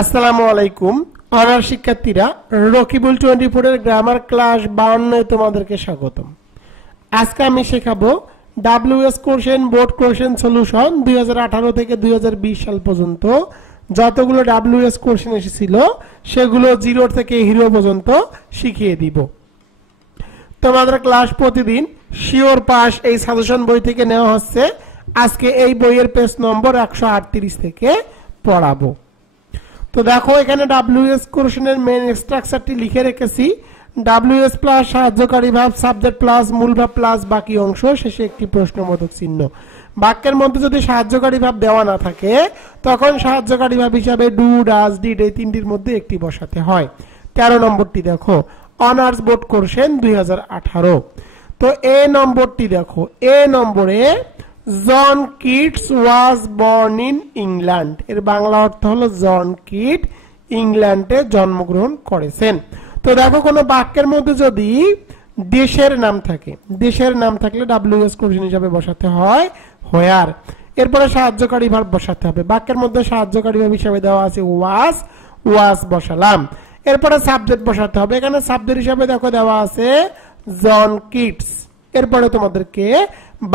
আসসালামু আলাইকুম অনার শিক্ষার্থীরা, রকিবুল 24 এর গ্রামার ক্লাস 52 এ তোমাদেরকে স্বাগতম। আজকে আমি শেখাবো WS question board question solution 2018 থেকে 2020 সাল পর্যন্ত যতগুলো ডাব্লিউএস কোশ্চেন এসেছিল সেগুলো জিরো থেকে হিরো পর্যন্ত শিখিয়ে দিব। তোমাদের ক্লাস প্রতিদিন শিওর পাস এই সাজেশন বই থেকে নেওয়া হচ্ছে। আজকে এই বইয়ের পেজ নম্বর 138 থেকে পড়াবো। তো দেখো এখানে ডাব্লিউএস কোশ্চেনের মেইন স্ট্রাকচারটি লিখে রেখেছি। ডাব্লিউএস প্লাস সাহায্যকারী ভাব, সাবজেক্ট প্লাস মূল ভাব প্লাস বাকি অংশ, শেষে একটি প্রশ্নবোধক চিহ্ন। বাক্যের মধ্যে যদি সাহায্যকারী ভাব দেওয়া না থাকে তখন সাহায্যকারী ভাব হিসাবে ডু, ডাজ, ডিড এই তিনটির মধ্যে একটি বসাতে হয়। 13 নম্বরটি দেখো, অনার্স বোর্ড কোশ্চেন 2018। তো এ নম্বরটি দেখো, এ নম্বরে John Keats was born in England, এর বাংলা অর্থ হলো জন কিট ইংল্যান্ডে জন্মগ্রহণ করেছেন। তো দেখো কোনো বাক্যের মধ্যে যদি দেশের নাম থাকে, দেশের নাম থাকলে ডাব্লিউএস কোশ্চেন হিসাবে বসাতে হয় হোয়ার। এরপরে সাহায্যকারী ভার্ব বসাতে হবে। বাক্যের মধ্যে সাহায্যকারী ভার্ব হিসাবে দেওয়া আছে ওয়াজ, ওয়াজ বসালাম। এরপরে সাবজেক্ট বসাতে হবে। এখানে সাবজেক্ট হিসাবে দেখো দেওয়া আছে জন কিটস। এরপরে তোমাদেরকে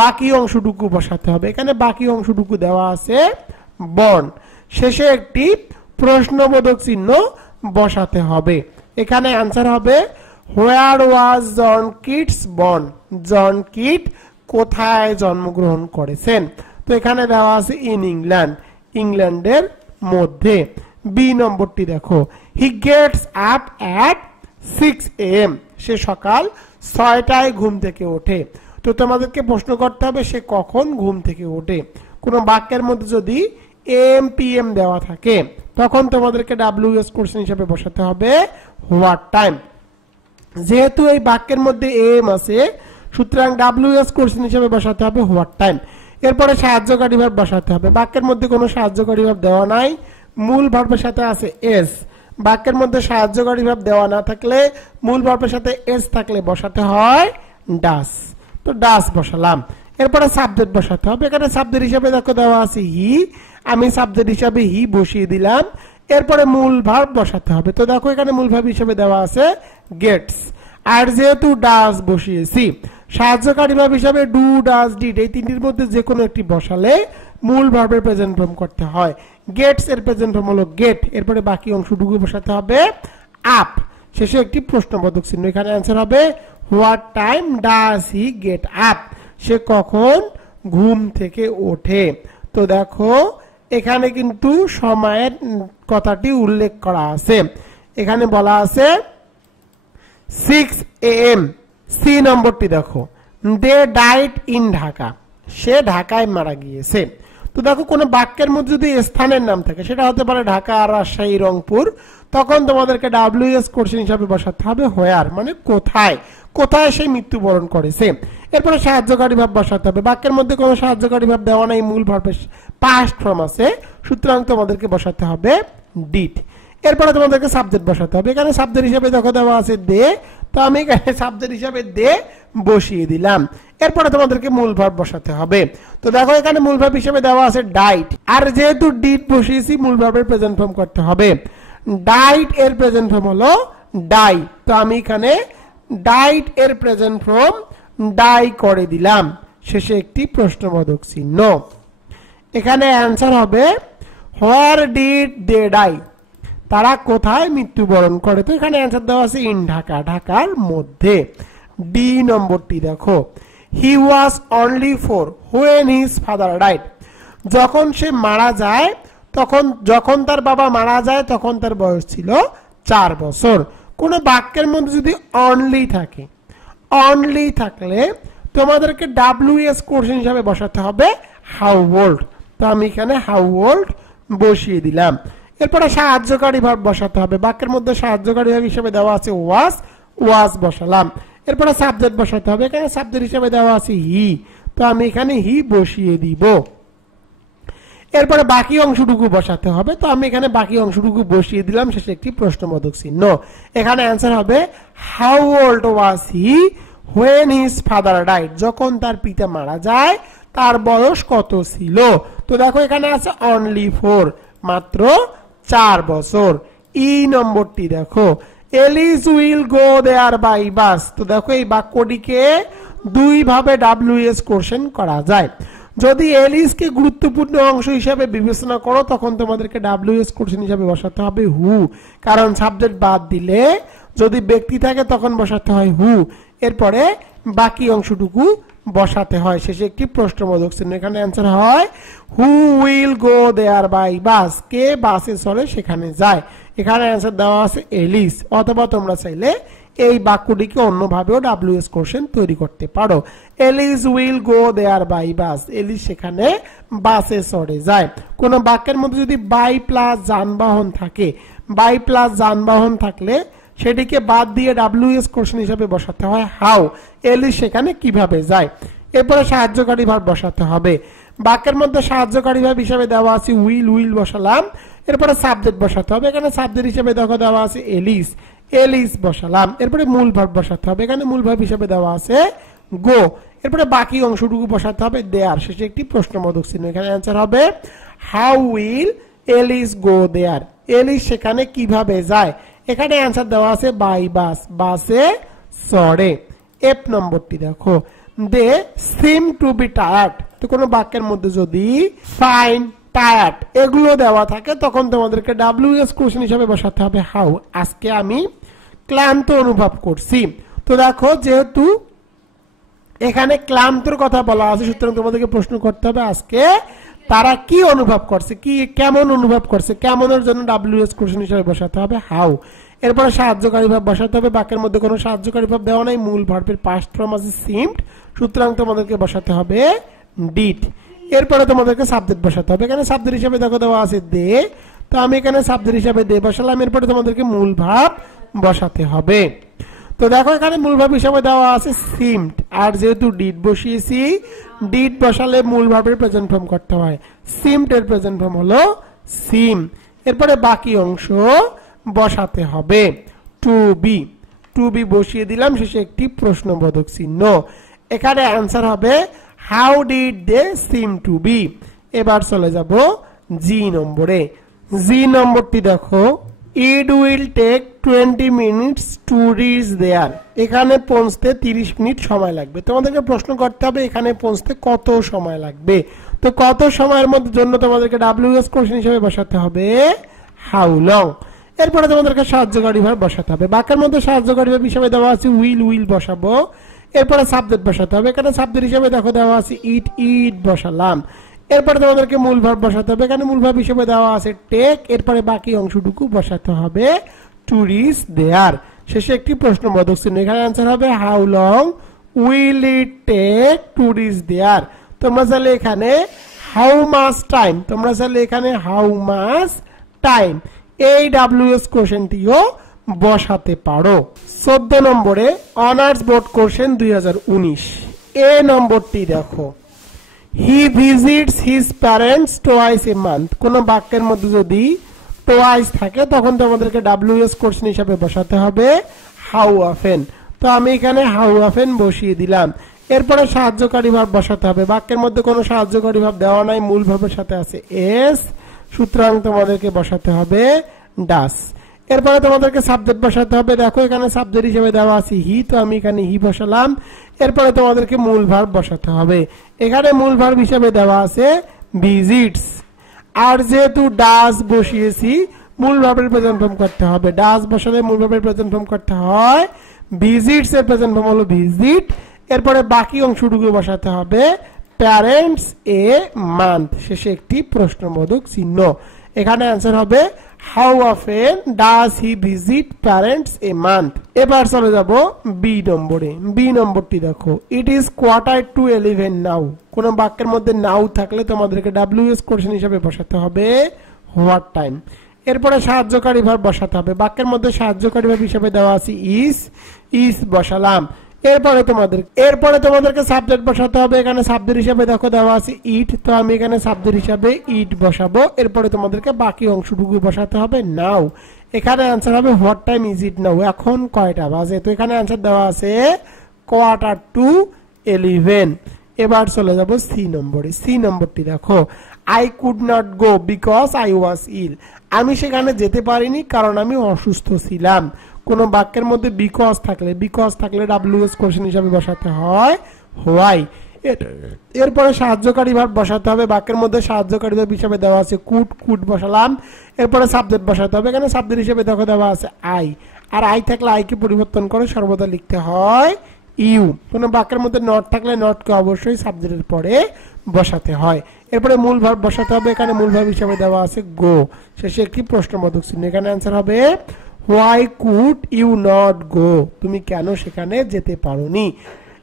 বাকি অংশটুকু বসাতে হবে। এখানে বাকি অংশটুকু দেওয়া আছে বর্ন, শেষে একটি প্রশ্নবোধক চিহ্ন বসাতে হবে। এখানে অ্যান্সার হবে হোয়ার ওয়াজ জন কিটস বর্ন, জন কিট কোথায় জন্মগ্রহণ করেছেন। তো এখানে দেওয়া আছে ইন ইংল্যান্ড, ইংল্যান্ডের মধ্যে। বি নম্বরটি দেখো, he gets up at 6 AM, সে সকাল 6টায় ঘুম থেকে ওঠে। তো তোমাদেরকে প্রশ্ন করতে হবে সে কখন ঘুম থেকে ওঠে। কোন বাক্যের মধ্যে যদি এম পি এম দেওয়া থাকে তখন তোমাদেরকে ডাব্লিউএস কোশ্চেন হিসেবে বসাতে হবে হোয়াট টাইম। যেহেতু এই বাক্যের মধ্যে এম আছে সুতরাং ডাব্লিউএস কোশ্চেন হিসেবে বসাতে হবে হোয়াট টাইম। এরপরে সাহায্যকারী ভার্ব বসাতে হবে। বাক্যের মধ্যে কোনো সাহায্যকারী ভার্ব দেওয়া নাই, মূল ভার্বের সাথে আছে এস। বাক্যের মধ্যে সাহায্যকারী ভার্ব দেওয়া না থাকলে মূল ভার্বের সাথে এস থাকলে বসাতে হয় ডাস। তো ডাস বসালাম। এরপরে সাবজেক্ট বসাতে হবে। এখানে সাবজেক্ট হিসাবে দেখো দেওয়া আছে হি, আমি সাবজেক্ট হিসাবে হি বসিয়ে দিলাম। এরপরে মূল ভার্ব বসাতে হবে। তো দেখো এখানে মূল ভার্ব হিসাবে দেওয়া আছে গেটস, আর যেহেতু ডাস বসিয়েছি সাহায্যকারী ভার্ব হিসাবে ডু, ডাস, ডিড এই তিনটির মধ্যে যে কোনো একটি বসালে মূল ভার্বের প্রেজেন্ট ফর্ম করতে হয়। গেটস এর প্রেজেন্ট ফর্ম হলো গেট। এরপরে বাকি অংশটুকু বসাতে হবে আপ, শেষে একটি প্রশ্নবোধক চিহ্ন। এখানে অ্যান্সার হবে what time does he get up, সে কখন ঘুম থেকে ওঠে। তো দেখো এখানে কিন্তু সময়ের কথাটি উল্লেখ করা আছে। এখানে বলা আছে 6 AM। সি নম্বরটি দেখো, দে ডাইড ইন ঢাকা, সে ঢাকায় মারা গিয়েছে। তো দেখো কোনো বাক্যের মধ্যে যদি স্থানের নাম থাকে সেটা হতে পারে ঢাকা, রাজশাহী, রংপুর, তখন তোমাদেরকে ডাব্লিউএস কোশ্চেন হিসাবে বসাতে হবে হোয়ার, মানে কোথায়, কোথায় সে মৃত্যুবরণ করেছে। এরপরে সাহায্যকারী ভাব বসাতে হবে। বাক্যের মধ্যে কোনো সাহায্যকারী ভাব দেওয়া নাই, মূল ভার্বের পাস্ট ফর্ম আছে সুতরাং তোমাদেরকে বসাতে হবে ডিড। এরপরে তোমাদেরকে সাবজেক্ট বসাতে হবে। এখানে সাবজেক্ট হিসাবে দেখো দেওয়া আছে দে, তো আমি এখানে সাবজেক্ট হিসাবে দে বসিয়ে দিলাম। এরপরে তোমাদেরকে মূল ভার্ব বসাতে হবে। তো দেখো এখানে মূল ভার্ব হিসেবে দেওয়া আছে ডাইট, আর যেহেতু ডিড বসিয়েছি মূল ভার্বের প্রেজেন্ট ফর্ম করতে হবে। ডাইট এর প্রেজেন্ট ফর্ম হলো ডাই, তো আমি এখানে ডাইট এর প্রেজেন্ট ফর্ম ডাই করে দিলাম, শেষে একটি প্রশ্নবোধক চিহ্ন। এখানে অ্যান্সার হবে হোয়ার ডিড দে ডাই, তারা কোথায় মৃত্যুবরণ করে। তো এখানে অ্যান্সার দেওয়া আছে ইন ঢাকা, ঢাকার মধ্যে। ডি নম্বরটি দেখো, he was only 4 when his father died, যখন সে মারা যায় তখন, যখন তার বাবা মারা যায় তখন তার বয়স ছিল 4 বছর। কোন বাক্যের মধ্যে যদি অনলি থাকে, অনলি থাকলে তোমাদেরকে ডাব্লিউএস কোশ্চেন হিসাবে বসাতে হবে হাউ ওল্ড। তো আমি এখানে হাউ ওল্ড বসিয়ে দিলাম। এরপরে সাহায্যকারী ভার্ব বসাতে হবে। বাক্যের মধ্যে সাহায্যকারী ভার্ব হিসেবে দেওয়া আছে ওয়াজ, ওয়াজ বসালাম। এরপরে সাবজেক্ট বসাতে হবে। এখানে সাবজেক্ট হিসেবে দেওয়া আছে হি, তো আমি এখানে হি বসিয়ে দিব। এরপরে বাকি অংশটুকু বসাতে হবে। তো আমি এখানে বাকি অংশটুকু বসিয়ে দিলাম, শেষে একটি প্রশ্নবোধক চিহ্ন। এখানে অ্যান্সার হবে how old was he when his father died, যখন তার পিতা মারা যায় তার বয়স কত ছিল। তো দেখো এখানে আছে অনলি 4, মাত্র 4 বছর। ই নম্বরটি দেখো, Alice will go there by bus. তো দেখো এই বাক্যটিকে দুই ভাবে WS কোশ্চেন করা যায়। যদি এলিস কে গুরুত্বপূর্ণ অংশ হিসেবে বিবেচনা করো তখন তোমাদেরকে WS কোশ্চেন হিসেবে বসাতে হবে হু, কারণ সাবজেক্ট বাদ দিলে যদি ব্যক্তি থাকে তখন বসাতে হয় হু, এরপরে বাকি অংশটুকু বসাতে হয়, শেষে একটি প্রশ্নবোধক চিহ্ন। এখানে অ্যান্সার হয় who will go there by বাস, কে বাসে চলে সেখানে যায়। এখানে অ্যান্সার দেওয়া আছে এলিস, অথবা তোমরা চাইলে এই বাক্যটিকে অন্যভাবেও WS কোশ্চেন তৈরি করতে পারো। Alice will go there by bus, Alice সেখানে বাসে চড়ে যায়। কোন বাক্যের মধ্যে যদি বাই প্লাস যানবাহন থাকে, বাই প্লাস যানবাহন থাকলে সেটিকে বাদ দিয়ে WS কোশ্চেন হিসেবে বসাতে হয় হাউ, এলিস সেখানে কিভাবে যায়। এরপরে সাহায্যকারী ভার্ব বসাতে হবে। বাক্যের মধ্যে সাহায্যকারী ভার্ব হিসেবে দেওয়া আছে উইল, উইল বসালাম। এরপরে সাবজেক্ট বসাতে হবে, এখানে সাবজেক্ট হিসেবে দেখো দেওয়া আছে এলিস, এলিস বসালাম। এরপরে মূল ভার্ব বসাতে হবে, এখানে মূল ভার্ব হিসেবে দেওয়া আছে গো। এরপরে বাকি অংশটুকু বসাতে হবে দেয়ার, শেষে একটি প্রশ্নবোধক চিহ্ন। এখানে অ্যান্সার হবে how will Alice go there, Alice সেখানে কিভাবে যায়। এখানে অ্যান্সার দেওয়া আছে বাই বাস, বাসে চড়ে। এফ নম্বরটি দেখো, দে সিম টু বি টায়ার্ড। তো কোনো বাক্যের মধ্যে যদি ফাইন, টায়ার্ড এগুলো দেওয়া থাকে তখন তোমাদেরকে WS কোশ্চেন হিসেবে বসাতে হবে হাউ, আজকে আমি ক্লান্ত অনুভব করছি। তো দেখো যেহেতু এখানে ক্লান্তর কথা বলা আছে সুতরাং তোমাদেরকে প্রশ্ন করতে হবে আজকে তারা কি অনুভব করছে, কি কেমন অনুভব করছে, কেমনের জন্য WS কোশ্চেন হিসেবে বসাতে হবে হাউ। এরপরে সাহায্যকারী ভাব বসাতে হবে, বাক্যের মধ্যে কোনো সাহায্যকারী ভাব দেওয়া নাই, মূল ভার্বের পাস্ট ফর্ম আছে সিমড, সুতরাং তোমাদেরকে বসাতে হবে ডিড। এরপরে তোমাদেরকে সাবজেক্ট বসাতে হবে, এখানে সাবজেক্ট হিসেবে দেখো দেওয়া আছে দে, তো আমি এখানে সাবজেক্ট হিসেবে দে বসালাম। এরপরে তোমাদেরকে মূল ভাব বসাতে হবে। তো দেখো এখানে মূল ভাব হিসেবে দেওয়া আছে সিমড, আর যেহেতু ডিড বসিয়েছি, ডিড বসালে মূল ভাবের প্রেজেন্ট ফর্ম করতে হয়, সিমড এর প্রেজেন্ট ফর্ম হলো সিম। এরপরে বাকি অংশ বসাতে হবে টু বি, টু বি বসিয়ে দিলাম, শেষে একটি প্রশ্নবোধক চিহ্ন। এখানে অ্যান্সার হবে how did they seem to be. এবার চলে যাব জি নম্বরে। জি নম্বরটি দেখো, it will take 20 minutes to reach there. এখানে পৌঁছতে 30 মিনিট সময় লাগবে। তোমাদেরকে প্রশ্ন করতে হবে এখানে পৌঁছতে কত সময় লাগবে। তো কত সময়ের মধ্যে জন্য তোমাদেরকে WS কোশ্চেন হিসেবে বসাতে হবে হাউ লং। এরপরে তোমাদেরকে সাহায্যকারী ভার্ব বসাতে হবে, বাক্যের মধ্যে সাহায্যকারী ভার্ব হিসেবে দেওয়া আছে উইল, উইল বসাবো। এরপরে সাবজেক্ট বসাতে হবে, এখানে সাবজেক্ট হিসেবে দেখো দেওয়া আছে ইট, ইট বসালাম। এরপরে তোমাদেরকে মূল ভার্ব বসাতে হবে, এখানে মূল ভার্ব হিসেবে দেওয়া আছে টেক। এরপরে বাকি অংশটুকু বসাতে হবে টু রিচ দেয়ার, শেষে একটি প্রশ্নবোধক চিহ্ন। এখানে অ্যান্সার হবে how long will it take to reach there. তোমরা চাইলে এখানে হাউ মাচ টাইম, তোমরা চাইলে এখানে হাউ মাচ টাইম এই WS কোশ্চেনটিও বসাতে পারো। 14 নম্বরে অনার্স বোর্ড কোশ্চেন 2019। এ নম্বরটি দেখো, হি visits his parents twice a month. কোন বাক্যের মধ্যে যদি টোয়াইস থাকে তখন তোমাদেরকে WS কোশ্চেন হিসাবে বসাতে হবে হাউ অফেন। তো আমি এখানে হাউ অফেন বসিয়ে দিলাম। এরপরে সাহায্যকারী ভার্ব বসাতে হবে, বাক্যের মধ্যে কোনো সাহায্যকারী ভার্ব দেওয়া নাই, মূল ভার্বের সাথে আছে এস, সুতরাং তোমাদেরকে বসাতে হবে ডাস। এরপরে তোমাদেরকে সাবজেক্ট বসাতে হবে, দেখো এখানে সাবজেক্ট হিসেবে দেওয়া আছে হি, তো আমি এখানে হি বসালাম। এরপরে তোমাদেরকে মূল ভার্ব বসাতে হবে, এখানে মূল ভার্ব হিসেবে দেওয়া আছে ভিজিটস, আর যেহেতু ডাস বসিয়েছি মূল ভার্বের প্রেজেন্ট ফর্ম করতে হবে, ডাস বসালে মূল ভার্বের প্রেজেন্ট ফর্ম করতে হয়, ভিজিটস এর প্রেজেন্ট ফর্ম হলো ভিজিট। এরপরে বাকি অংশটুকু বসাতে হবে প্যারেন্টস এ মান্থ, শেষে একটি প্রশ্নবোধক চিহ্ন। এখানে অ্যান্সার হবে how often does he visit parents a month. এবার চলে যাব বি নম্বরে। বি নম্বরটি দেখো, ইট ইজ 11:45 নাও। কোন বাক্যের মধ্যে নাও থাকলে তোমাদেরকে WS কোশ্চেন হিসেবে বসাতে হবে হোয়াট টাইম। এরপরে সাহায্যকারী ভার্ব বসাতে হবে, বাক্যের মধ্যে সাহায্যকারী ভার্ব হিসেবে দেওয়া আছে ইজ, ইজ বসালাম। এরপরে তোমাদেরকে সাবজেক্ট বসাতে হবে, এখানে সাবজেক্ট হিসেবে দেখো দেওয়া আছে ইট, তো আমি এখানে সাবজেক্ট হিসেবে ইট বসাবো। এরপরে তোমাদেরকে বাকি অংশটুকু বসাতে হবে নাও। এখানে অ্যান্সার হবে হোয়াট টাইম ইজ ইট নাও, এখন কয়টা বাজে। তো এখানে অ্যান্সার দেওয়া আছে 11:45। এবার চলে যাব সি নম্বরে। সি নম্বরটি দেখো, I could not go because I was ill, আমি সেখানে যেতে পারিনি কারণ আমি অসুস্থ ছিলাম। কোন বাক্যের মধ্যে বিকজ থাকলে ডাব্লিউএস কোশ্চেন হিসাবে বসাতে হয় হোয়াই। এরপরে সাহায্যকারী ভার্ব বসাতে হবে, বাক্যের মধ্যে সাহায্যকারী ভার্ব হিসাবে দেওয়া আছে কুড বসালাম। এরপরে সাবজেক্ট বসাতে হবে, এখানে সাবজেক্ট হিসেবে দেওয়া আছে আই, আর আই থাকলে আইকে পরিবর্তন করে সর্বদা লিখতে হয় ইউ। কোন বাক্যের মধ্যে নট থাকলে নটকে অবশ্যই সাবজেক্টের পরে বসাতে হয়। এরপরে মূল ভার্ব বসাতে হবে, এখানে মূল ভার্ব হিসেবে দেওয়া আছে গো, শেষে একটি প্রশ্নবোধক চিহ্ন। এখানে অ্যান্সার হবে why could you not go, তুমি কেন সেখানে যেতে পারোনি।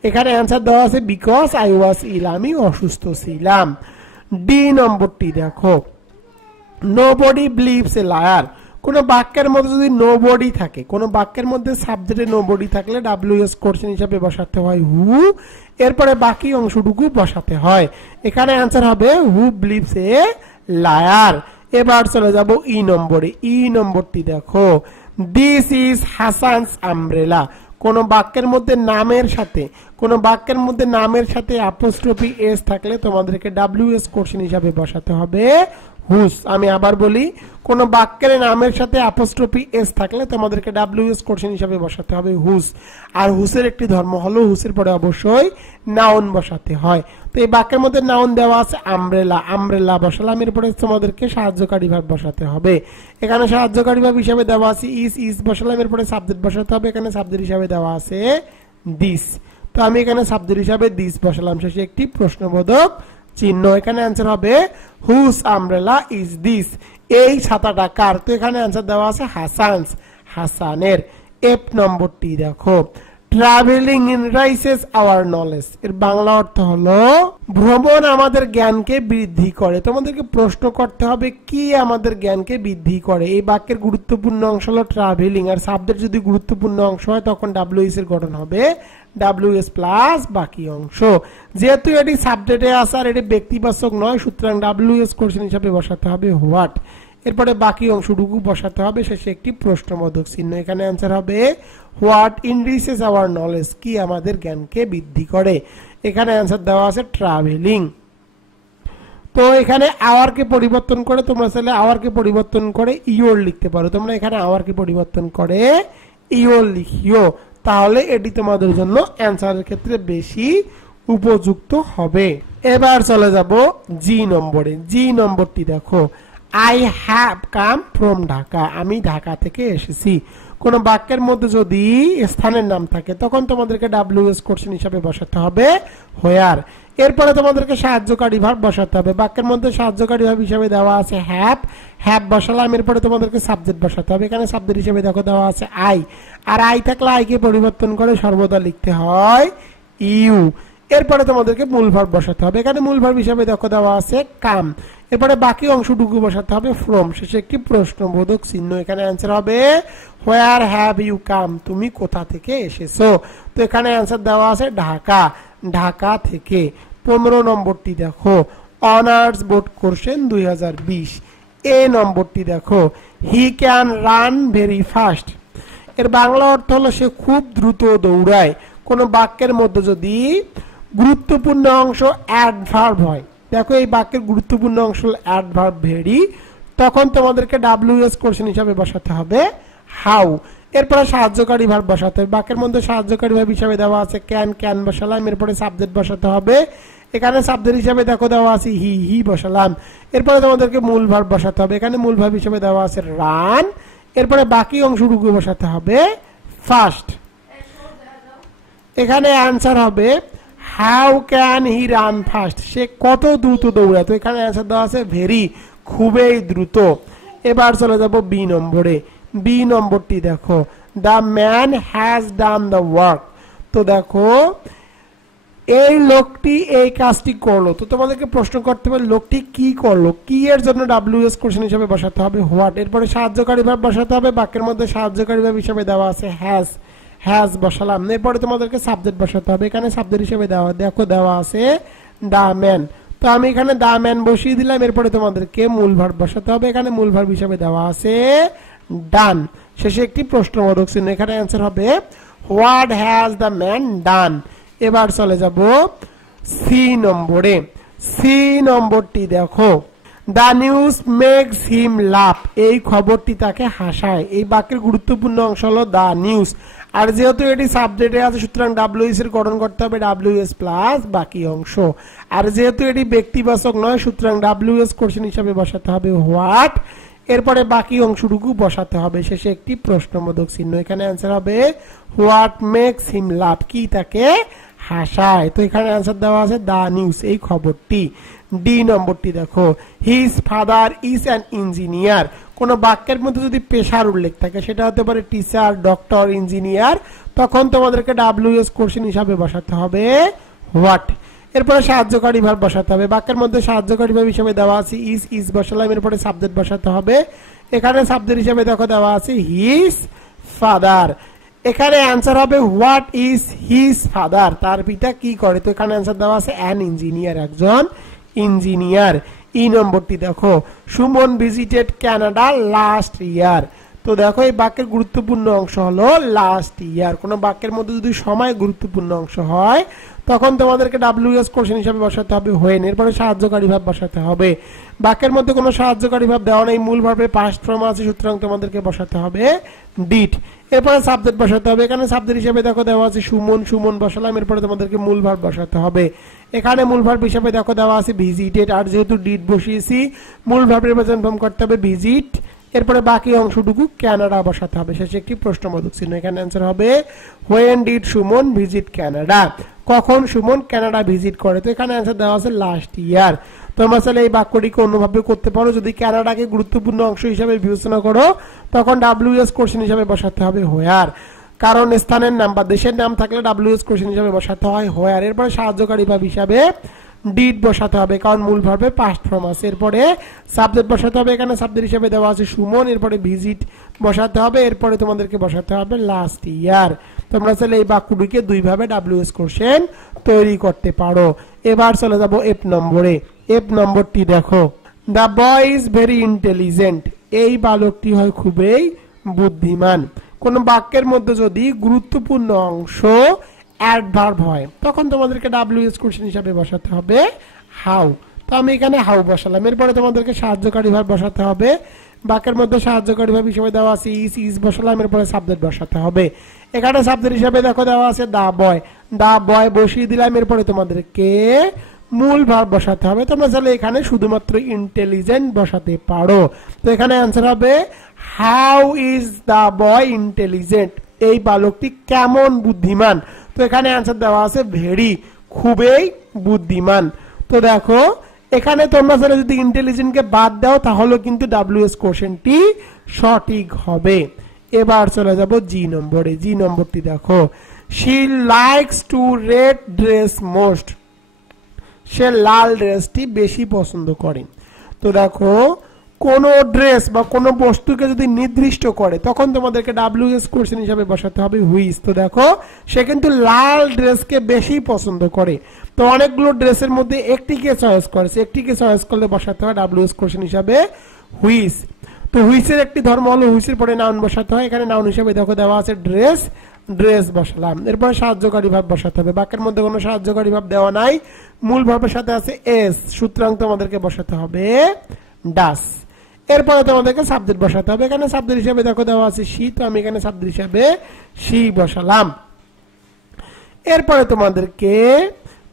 এখানে অ্যান্সার দেওয়া আছে বিকজ আই ওয়াজ ইল, আমি অসুস্থ ছিলাম। ডি নম্বরটি দেখো, নোবডি বিলিভস এ লায়ার। কোন বাক্যের মধ্যে যদি নোবডি থাকে, কোন বাক্যের মধ্যে সাবজেক্টে নোবডি থাকলে ডাব্লিউএস কোশ্চেন হিসাবে বসাতে হয় হু, এরপরে বাকি অংশটুকু বসাতে হয়। এখানে অ্যান্সার হবে হু বিলিভস এ লায়ার। এবার চলে যাব ই নম্বরে। ই নম্বরটি দেখো, দিস ইজ হাসানস আমব্রেলা। কোন বাক্যের মধ্যে নামের সাথে অ্যাপোস্ট্রফি এস থাকলে তোমাদেরকে ডাব্লিউএস কোশ্চেন হিসাবে বসাতে হবে হুস। আমি আবার বলি, কোন বাক্যের নামের সাথে অ্যাপোস্ট্রফি এস থাকলে তোমাদেরকে ডাব্লিউএস কোশ্চেন হিসাবে বসাতে হবে হুস। আর হুসের একটি ধর্ম হলো হুসের পরে অবশ্যই নাউন বসাতে হয়। তো এই বাক্যের মধ্যে নাউন দেওয়া আছে আমব্রেলা বসালাম, এরপরে তোমাদেরকে সাহায্যকারী ভার্ব বসাতে হবে। এখানে সাহায্যকারী ভার্ব হিসাবে দেওয়া আছে ইজ বসালাম, এরপরে সাবজেক্ট বসাতে হবে। এখানে সাবজেক্ট হিসাবে দেওয়া আছে দিস, তো আমি এখানে সাবজেক্ট হিসাবে দিস বসালাম, শেষে একটি প্রশ্নবোধক চিহ্ন। এখানে অ্যান্সার হবে হুস আমব্রেলা ইজ দিস, এই ছাতাটা কার। তো এখানে অ্যান্সার দেওয়া আছে হাসানের। এফ নম্বরটি দেখো, ট্রাভেলিং ইনরাইসেস আওয়ার নলেজ। এর বাংলা অর্থ হলো ভ্রমণ আমাদের জ্ঞানকে বৃদ্ধি করে। তোমাদেরকে প্রশ্ন করতে হবে কি আমাদের জ্ঞানকে বৃদ্ধি করে। এই বাক্যের গুরুত্বপূর্ণ অংশ হলো ট্রাভেলিং, আর সাবজেক্ট যদি গুরুত্বপূর্ণ অংশ হয় তখন ডাব্লিউএস এর গঠন হবে ডাব্লিউএস প্লাস বাকি অংশ। যেহেতু এটি সাবজেক্টে আছে আর এটি ব্যক্তিবাচক নয়, সুতরাং ডাব্লিউএস কোশ্চেন হিসাবে বসাতে হবে হোয়াট। এরপরে বাকি অংশটুকু বসাতে হবে, শেষে একটি প্রশ্নবোধক চিহ্ন। এখানে অ্যান্সার হবে হোয়াট ইনক্রিজেস আওয়ার নলেজ, কি আমাদের জ্ঞানকে বৃদ্ধি করে। এখানে অ্যান্সার দেওয়া আছে ট্রাভেলিং। তো এখানে আওয়ারকে পরিবর্তন করে তোমরা চাইলে আওয়ারকে পরিবর্তন করে ইওর লিখতে পারো। তোমরা এখানে আওয়ারকে পরিবর্তন করে ইওর লিখিও, তাহলে এটি তোমাদের জন্য অ্যান্সারের ক্ষেত্রে বেশি উপযুক্ত হবে। এবার চলে যাব জি নম্বরে। জি নম্বরটি দেখো, I have come from Dhaka, আমি ঢাকা থেকে এসেছি। কোন বাক্যের মধ্যে যদি স্থানের নাম থাকে তখন তোমাদেরকে ডাব্লিউএস কোশ্চেন হিসাবে বসাতে হবে হোয়ার। এরপরে তোমাদেরকে সাহায্যকারী ভার্ব বসাতে হবে। বাক্যের মধ্যে সাহায্যকারী ভার্ব হিসাবে দেওয়া আছে হ্যাভ বসালাম, এরপরে তোমাদেরকে সাবজেক্ট বসাতে হবে। এখানে সাবজেক্ট হিসেবে দেখো দেওয়া আছে আই, আর আই থাকলে আইকে পরিবর্তন করে সর্বদা লিখতে হয় ইউ। এরপরে তোমাদেরকে মূল ভার্ব বসাতে হবে। এখানে মূল ভার্ব হিসাবে দেখো দেওয়া আছে কাম, এরপরে বাকি অংশটুকু বসাতে হবে ফ্রম, শেষে একটি প্রশ্নবোধক চিহ্ন। এখানে অ্যান্সার হবে হোয়ার হ্যাভ ইউ কাম, তুমি কোথা থেকে এসেছো। তো এখানে অ্যান্সার দেওয়া আছে ঢাকা থেকে। 15 নম্বরটি দেখো, অনার্স বোর্ড কোশ্চেন 2020। এ নম্বরটি দেখো, he can run very fast. এর বাংলা অর্থ হলো সে খুব দ্রুত দৌড়ায়। কোন বাক্যের মধ্যে যদি গুরুত্বপূর্ণ অংশ অ্যাডভার্ব হয়, দেখো এই বাক্যের গুরুত্বপূর্ণ অংশ অ্যাডভার্ব ভেরি, তখন তোমাদেরকে ডাব্লিউএস কোশ্চেন হিসাবে বসাতে হবে হাউ। এরপরে সাহায্যকারী ভার্ব বসাতে হবে। বাক্যের মধ্যে সাহায্যকারী ভার্ব হিসাবে দেওয়া আছে ক্যান বসালাম, এরপরে সাবজেক্ট বসাতে হবে। এখানে সাবজেক্ট হিসাবে দেখো দেওয়া আছে হি বসালাম, এরপরে তোমাদেরকে মূল ভার্ব বসাতে হবে। এখানে মূল ভার্ব হিসাবে দেওয়া আছে রান, এরপরে বাকি অংশটুকু বসাতে হবে ফাস্ট। এখানে অ্যান্সার হবে how can he run fast, সে কত দ্রুত দৌড়ায়। তো এখানে অ্যান্সার দেওয়া আছে ভেরি, খুবই দ্রুত। এবার চলে যাব বি নম্বরে। বি নম্বরটি দেখো, the man has done the work. তো দেখো এই লোকটি এই কাজটি করলো। তো তোমাদেরকে প্রশ্ন করতে হবে লোকটি কি করলো, কি এর জন্য ডাব্লিউএস কোশ্চেন হিসেবে বসাতে হবে হোয়াট। এরপরে সাহায্যকারী ভার্ব বসাতে হবে। বাক্যের মধ্যে সাহায্যকারী ভার্ব হিসেবে দেওয়া আছে হ্যাজ বসালাম, এরপরে তোমাদেরকে সাবজেক্ট বসাতে হবে। এখানে সাবজেক্ট হিসেবে দেওয়া আছে দা ম্যান, তো আমি এখানে দা ম্যান বসিয়ে দিলাম। এরপরে তোমাদেরকে মূল ভার্ব বসাতে হবে। এখানে মূল ভার্ব হিসেবে দেওয়া আছে ডান, শেষে একটি প্রশ্নবোধক চিহ্ন। এখানে অ্যান্সার হবে হোয়াট হ্যাজ দ্য ম্যান ডান। এবার চলে যাব সি নম্বরে। সি নম্বরটি দেখো, দ্য নিউজ মেক্স হিম লাফ, এই খবরটি তাকে হাসায়। এই বাক্যের গুরুত্বপূর্ণ অংশ হলো দ্য নিউজ। আর যেহেতু এটি সাবজেক্টে আছে সুতরাং ডাব্লিউএস এর গঠন করতে হবে ডাব্লিউএস প্লাস বাকি অংশ। আর যেহেতু এটি ব্যক্তিবাচক নয় সুতরাং ডাব্লিউএস কোশ্চেন হিসাবে বসাতে হবে হোয়াট, এরপরে বাকি অংশটুকু বসাতে হবে, শেষে একটি প্রশ্নবোধক চিহ্ন। এখানে অ্যান্সার হবে হোয়াট মেক্স হিম লাফ, কি তাকে হাসায়। তো এখানে অ্যান্সার দেওয়া আছে দ্য নিউজ, এই খবরটি। ডি নম্বরটি দেখো, his father is an engineer. কোন বাক্যের মধ্যে যদি পেশার উল্লেখ থাকে, সেটা হতে পারে টিচার, ডক্টর, ইঞ্জিনিয়ার, তখন তোমাদেরকে ডাব্লিউএস কোশ্চেন হিসাবে বসাতে হবে হোয়াট। এরপরে সাহায্যকারী ভার্ব বসাতে হবে। বাক্যের মধ্যে সাহায্যকারী ভার্ব হিসেবে দেওয়া আছে ইজ বসালাম, এরপরে সাবজেক্ট বসাতে হবে। এখানে সাবজেক্ট হিসেবে দেখো দেওয়া আছে হিজ ফাদার। এখানে অ্যান্সার হবে হোয়াট ইজ হিজ ফাদার, তার পিতা কি করে। তো এখানে অ্যান্সার দেওয়া আছে অ্যান ইঞ্জিনিয়ার, একজন ইঞ্জিনিয়ার। ই নম্বরটি দেখো, Suman visited Canada last year. তো দেখো এই বাক্যের গুরুত্বপূর্ণ অংশ হলো লাস্ট ইয়ার। কোন বাক্যের মধ্যে যদি সময় গুরুত্বপূর্ণ অংশ হয় তখন তোমাদেরকে ডাব্লিউএস কোশ্চেন হিসেবে বসাতে হবে হোয়েন, এরপরে সাহায্যকারী ভাব বসাতে হবে। বাক্যের মধ্যে কোনো সাহায্যকারী ভাব দেওয়া নেই, মূল ভার্বের পাস্ট ফর্ম আছে সুতরাং তোমাদেরকে বসাতে হবে ডিড। এরপরে সাবজেক্ট বসাতে হবে। এখানে সাবজেক্ট হিসেবে দেখো দেওয়া আছে সুমন, সুমন বসালাম, এরপরে তোমাদেরকে মূল ভার্ব বসাতে হবে। এখানে মূল ভার্ব হিসেবে দেখো দেওয়া আছে ভিজিটেড, আর যেহেতু ডিড বসিয়েছি মূল ভার্বের প্রেজেন্ট ফর্ম করতে হবে ভিজিট, এরপরে বাকি অংশটুকু কানাডা বসাতে হবে, শেষে একটি প্রশ্নবোধক চিহ্ন। এখানে অ্যান্সার হবে when did Suman visit Canada, কখন সুমন কানাডা ভিজিট করে। তো এখানে অ্যান্সার দেওয়া আছে লাস্ট ইয়ার। তোমরা চাইলে এই বাক্যটিকে অন্যভাবে করতে পারো, যদি কানাডাকে গুরুত্বপূর্ণ অংশ হিসাবে বিবেচনা করো তখন ডাব্লিউএস কোশ্চেন হিসাবে বসাতে হবে হোয়ার, কারণ স্থানের নাম বা দেশের নাম থাকলে ডাব্লিউএস কোশ্চেন হিসাবে বসাতে হয় হোয়ার। এরপরে সাহায্যকারী ভাব হিসাবে ডিড বসাতে হবে কারণ মূল ভার্বে পাস্ট ফর্ম আছে। এরপরে সাবজেক্ট বসাতে হবে, এখানে সাবজেক্ট হিসেবে দেওয়া আছে সুমন, এরপরে ভিজিট বসাতে হবে, এরপরে তোমাদেরকে বসাতে হবে লাস্ট ইয়ার। তোমরা চাইলে এই বাক্যটিকে দুইভাবে ডাব্লিউএস কোশ্চেন তৈরি করতে পারো। এবার চলে যাব এফ নম্বরে। এফ নম্বরটি দেখো, the boy is very intelligent, এই বালকটি হয় খুবই বুদ্ধিমান। কোন বাক্যের মধ্যে যদি গুরুত্বপূর্ণ অংশ অ্যাডভার্ব হয় তখন তোমাদেরকে ডাব্লিউএস কোশ্চেন হিসাবে বসাতে হবে হাউ। তো আমি এখানে হাউ বসালাম, এরপরে তোমাদেরকে সাহায্যকারী ভার্ব বসাতে হবে। বাক্যের মধ্যে সাহায্যকারী ভার্ব হিসেবে দেওয়া আছে ইজ বসালাম, এরপরে সাবজেক্ট বসাতে হবে। এখানে সাবজেক্ট হিসেবে দেখো দেওয়া আছে দা বয়, দা বয় বসিয়ে দিলাম, এরপরে তোমাদেরকে মূল ভার্ব বসাতে হবে। তোমরা চাইলে এখানে শুধুমাত্র ইন্টেলিজেন্ট বসাতে পারো। তো এখানে অ্যান্সার হবে how is the boy intelligent, এই বালকটি কেমন বুদ্ধিমান। তো এখানে অ্যান্সার দেওয়া আছে ভেরি, খুবই বুদ্ধিমান। তো দেখো এখানে তোমরা চাইলে যদি ইন্টেলিজেন্টকে বাদ দাও তাহলে কিন্তু ডাব্লিউএস কোশ্চেনটি সঠিক হবে। এবার চলে যাব জি নম্বরে। জি নম্বরটি দেখো, she likes to red dress most, সে লাল ড্রেসটি বেশি পছন্দ করে। তো দেখো কোন ড্রেস বা কোন বস্তুকে যদি নির্দিষ্ট করে তখন তোমাদেরকে ডাব্লিউএস কোশ্চেন হিসাবে বসাতে হবে হুইচ। তো দেখো সে কিন্তু লাল ড্রেসকে বেশি পছন্দ করে। তো অনেকগুলো ড্রেসের মধ্যে একটিকে চয়েস করেছে, একটিকে চয়েস করলে বসাতে হয় ডাব্লিউএস কোশ্চেন হিসাবে হুইচ। তো হুইচের একটি ধর্ম হলো হুইচের পরে নাউন বসাতে হয়। এখানে নাউন হিসেবে দেখো দেওয়া আছে ড্রেস, ড্রেস বসালাম, এরপরে সাহায্যকারী ভাব বসাতে হবে। বাক্যের মধ্যে কোনো সাহায্যকারী ভাব দেওয়া নাই, মূল ভাবের সাথে আছে এস, সুতরাং তোমাদেরকে বসাতে হবে ডাস। এরপরে তোমাদেরকে সাবজেক্ট বসাতে হবে। এখানে সাবজেক্ট হিসেবে দেখো দেওয়া আছে শি, তো আমি এখানে সাবজেক্ট হিসেবে শি বসালাম। এরপরে তোমাদেরকে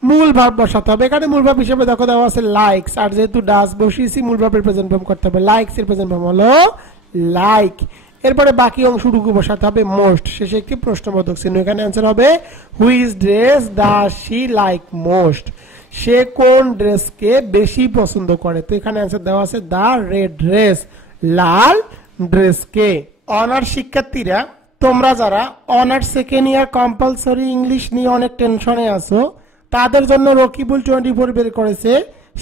মূল ভার্ব বসাতে হবে। এখানে মূল ভার্ব হিসেবে দেখো দেওয়া আছে লাইকস, আর যেহেতু ডাস বসিয়েছি মূল ভার্বের প্রেজেন্ট ফর্ম করতে হবে। লাইকস এর প্রেজেন্ট ফর্ম হলো লাইক। এরপরে বাকি অংশটুকু বসাতে হবে মোস্ট, শেষে একটি প্রশ্নবোধক চিহ্ন। এখানে অ্যান্সার হবে which dress does she like most, সে কোন ড্রেসকে বেশি পছন্দ করে। তো এখানে অ্যান্সার দেওয়া আছে দা রেড ড্রেস, লাল ড্রেসকে। অনার্স শিক্ষার্থীরা, তোমরা যারা honours second year compulsory English নিয়ে অনেক টেনশনে আছো তাদের জন্য রকিবুল 24 বের করেছে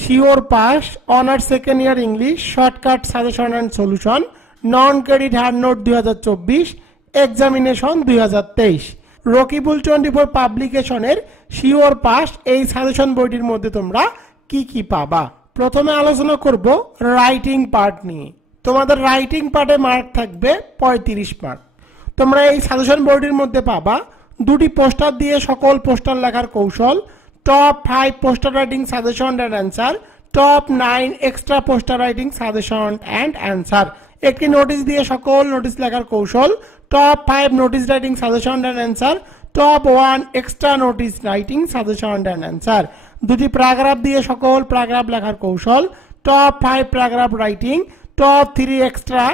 sure pass honours second year English shortcut suggestion and solution non credit hard note 2024 examination 2023। Rakibul 24 পাবলিকেশনের শিওর পাস এই সাজেশন বইটির মধ্যে তোমরা কি কি পাবা। প্রথমে আলোচনা করব রাইটিং পার্ট নিয়ে। তোমাদের রাইটিং পার্টে মার্ক থাকবে 35 মার্ক। তোমরা এই সাজেশন বইটির মধ্যে পাবা দুটি পোস্টার দিয়ে সকল পোস্টার লেখার কৌশল, top 5 poster writing suggestion and answer, top 9 extra poster writing suggestion and answer. একটি নোটিশ দিয়ে সকল নোটিশ লেখার কৌশল, top 5 notice writing suggestion and answer, top 1 extra notice writing suggestion and answer. দুটি প্যারাগ্রাফ দিয়ে সকল প্যারাগ্রাফ লেখার কৌশল, top 5 paragraph writing, top 3 extra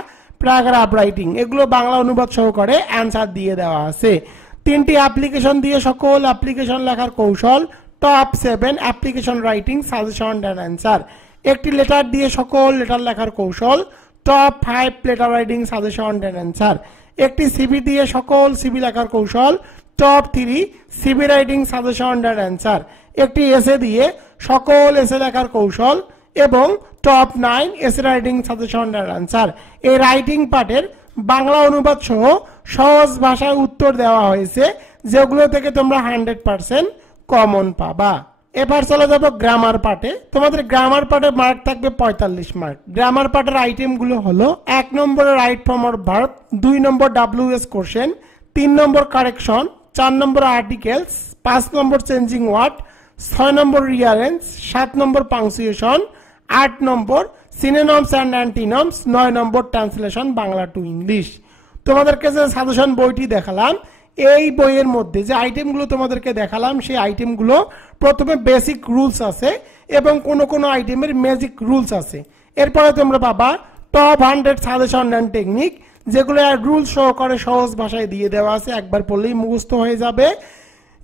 paragraph writing, এগুলো বাংলা অনুবাদ সহকারে অ্যান্সার দিয়ে দেওয়া আছে। 3টি অ্যাপ্লিকেশন দিয়ে সকল অ্যাপ্লিকেশন লেখার কৌশল, top 7 application writing suggestion and answer. একটি লেটার দিয়ে সকল লেটার লেখার কৌশল, top 5 letter writing suggestion and answer. একটি সিভি দিয়ে সকল সিভি লেখার কৌশল, top 3 CV writing suggestion and answer. একটি এসে দিয়ে সকল এসে লেখার কৌশল এবং top 9 essay writing suggestion and answer. এই রাইটিং পার্টের বাংলা অনুবাদ সহ সহজ ভাষায় উত্তর দেওয়া হয়েছে, যেগুলো থেকে তোমরা 100% কমন পাবা। এবার চলে যাব গ্রামার পার্টে। তোমাদের গ্রামার পার্টে মার্ক থাকবে 45 মার্ক। গ্রামার পার্টের আইটেম গুলো হলো 1 নম্বরে রাইট ফর্ম অর ভার্ব, 2 নম্বর WS কোশ্চেন, 3 নম্বর কারেকশন, 4 নম্বর আর্টিকেলস, 5 নম্বর চেঞ্জিং ওয়ার্ড, 6 নম্বর রিয়ারেন্স, 7 নম্বর পাংচুয়েশন, 8 নম্বর সিনোনিমস অ্যান্ড অ্যান্টিনিমস, 9 নম্বর ট্রান্সলেশন বাংলা টু ইংলিশ। তোমাদেরকে যে সাজেশন বইটি দেখালাম, এই বইয়ের মধ্যে যে আইটেমগুলো তোমাদেরকে দেখালাম, সেই আইটেমগুলো প্রথমে বেসিক রুলস আছে এবং কোন কোন আইটেমের ম্যাজিক রুলস আছে। এরপরে তোমরা পাবা টপ 100 সাজেশন অ্যান্ড টেকনিক, যেগুলো রুল সহকারে সহজ ভাষায় দিয়ে দেওয়া আছে, একবার পড়লেই মুখস্থ হয়ে যাবে।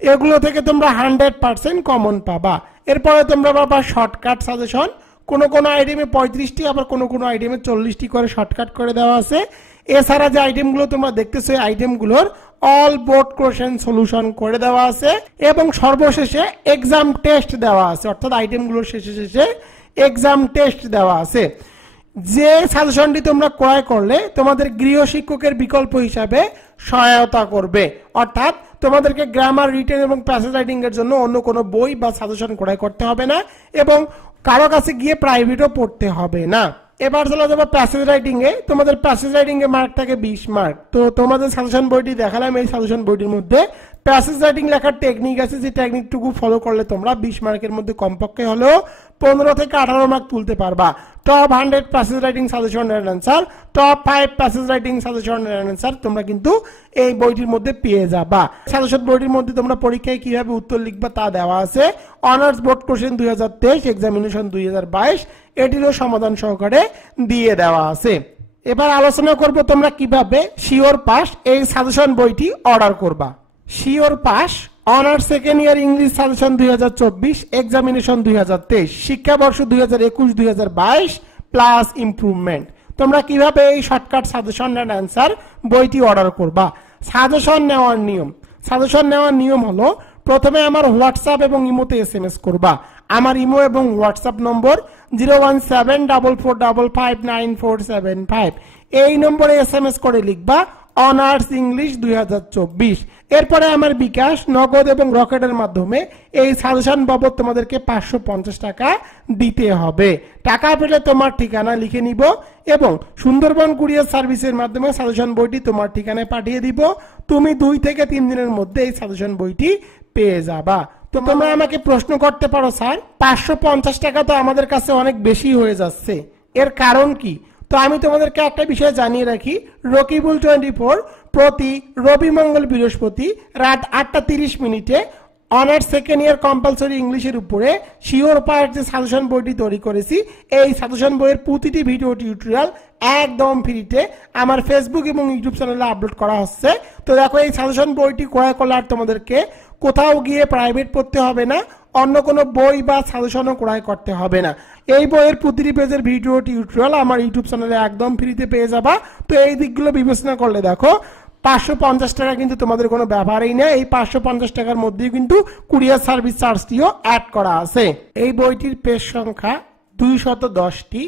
এগুলো থেকে তোমরা 100% কমন পাবা। এরপরে তোমরা পাবা শর্টকাট সাজেশন, কোন কোন আইটেমে 35টি আবার কোন কোন আইটেমে 40টি করে শর্টকাট করে দেওয়া আছে। এছাড়া যে আইটেমগুলো তোমরা দেখতেছো, এই আইটেমগুলোর অল বোর্ড কোশ্চেন সলিউশন করে দেওয়া আছে এবং সর্বশেষে এক্সাম টেস্ট দেওয়া আছে, অর্থাৎ আইটেমগুলোর শেষে শেষে এক্সাম টেস্ট দেওয়া আছে। যে সাজেশনটি তোমরা ক্রয় করলে তোমাদের গৃহ শিক্ষকের বিকল্প হিসাবে সহায়তা করবে, অর্থাৎ তোমাদেরকে গ্রামার, রিটেন এবং প্যাসেজ রাইটিং এর জন্য অন্য কোনো বই বা সাজেশন ক্রয় করতে হবে না এবং কারো কাছে গিয়ে প্রাইভেটও পড়তে হবে না। এবার চলে যাবো প্যাসেজ রাইটিং এ। তোমাদের প্যাসেজ রাইটিং এ মার্ক থাকে 20 মার্ক। তো তোমাদের সাজেশন বইটি দেখালাম, এই সাজেশন বইটির মধ্যে প্যাসেজ রাইটিং লেখার টেকনিক আছে, যে টেকনিকটুকু ফলো করলে তোমরা 20 মার্কের মধ্যে কমপক্ষে হলেও 15 থেকে 18 মার্ক তুলতে পারবা। Top 100 passage writing suggestion and answer, top 5 passage writing suggestion and answer তোমরা কিন্তু এই বইটির মধ্যে পেয়ে যাবা। সাজেশন বইটির মধ্যে তোমরা পরীক্ষায় কিভাবে উত্তর লিখবা তা দেওয়া আছে। অনার্স বোর্ড কোশ্চেন 2023, এক্সামিনেশন 2022, এটিরও সমাধান সহকারে দিয়ে দেওয়া আছে। এবার আলোচনা করব তোমরা কিভাবে শিওর পাস এই সাজেশন বইটি অর্ডার করবা। Sure pass honours second year English suggestion 2024, examination 2023, শিক্ষাবর্ষ 2021-2022 প্লাস ইমপ্রুভমেন্ট। তোমরা কিভাবে এই শর্টকাট সাজেশন এন্ড অ্যান্সার বইটি অর্ডার করবা। সাজেশন নেওয়ার নিয়ম। সাজেশন নেওয়ার নিয়ম হলো, প্রথমে আমার হোয়াটসঅ্যাপ এবং ইমোতে SMS করবা। আমার ইমো এবং হোয়াটসঅ্যাপ নম্বর 01744559475। এই নম্বরে SMS করে লিখবা অনার্স ইংলিশ 2024। এরপরে আমার বিকাশ, নগদ এবং রকেটের মাধ্যমে এই সাজেশন বাবদ তোমাদেরকে 550 টাকা দিতে হবে। টাকা পেলে তোমার ঠিকানা লিখে নিব এবং সুন্দরবন কুরিয়ার সার্ভিসের মাধ্যমে সাজেশন বইটি তোমার ঠিকানায় পাঠিয়ে দিব। তুমি 2 থেকে 3 দিনের মধ্যে এই সাজেশন বইটি পেয়ে যাবা। তো তোমরা আমাকে প্রশ্ন করতে পারো, স্যার 550 টাকা তো আমাদের কাছে অনেক বেশি হয়ে যাচ্ছে, এর কারণ কি? তো আমি তোমাদেরকে একটা বিষয় জানিয়ে রাখি, রকিবুল 24 প্রতি রবি, মঙ্গল, বৃহস্পতি রাত 8টা 30 মিনিটে অনার্স সেকেন্ড ইয়ার কম্পালসরি ইংলিশের উপরে শিওর পাস যে সাজেশন বইটি তৈরি করেছি, এই সাজেশন বইয়ের প্রতিটি ভিডিও টিউটোরিয়াল একদম ফ্রিতে আমার ফেসবুক এবং ইউটিউব চ্যানেলে আপলোড করা হচ্ছে। তো দেখো, এই সাজেশন বইটি ক্রয় করলে আর তোমাদেরকে কোথাও গিয়ে প্রাইভেট পড়তে হবে না, অন্য কোনো বই বা সাজেশনও ক্রয় করতে হবে না। এই বইয়ের প্রতিটি পেজের ভিডিও টিউটোরিয়াল আমার ইউটিউব চ্যানেলে একদম ফ্রিতে পেয়ে যাবা। তো এই দিকগুলো বিবেচনা করলে দেখো 550 টাকা কিন্তু তোমাদের কোনো ব্যাপারই না। এই 550 টাকার মধ্যেই কিন্তু কুরিয়ার সার্ভিস চার্জটিও অ্যাড করা আছে। এই বইটির পেজ সংখ্যা 210টি।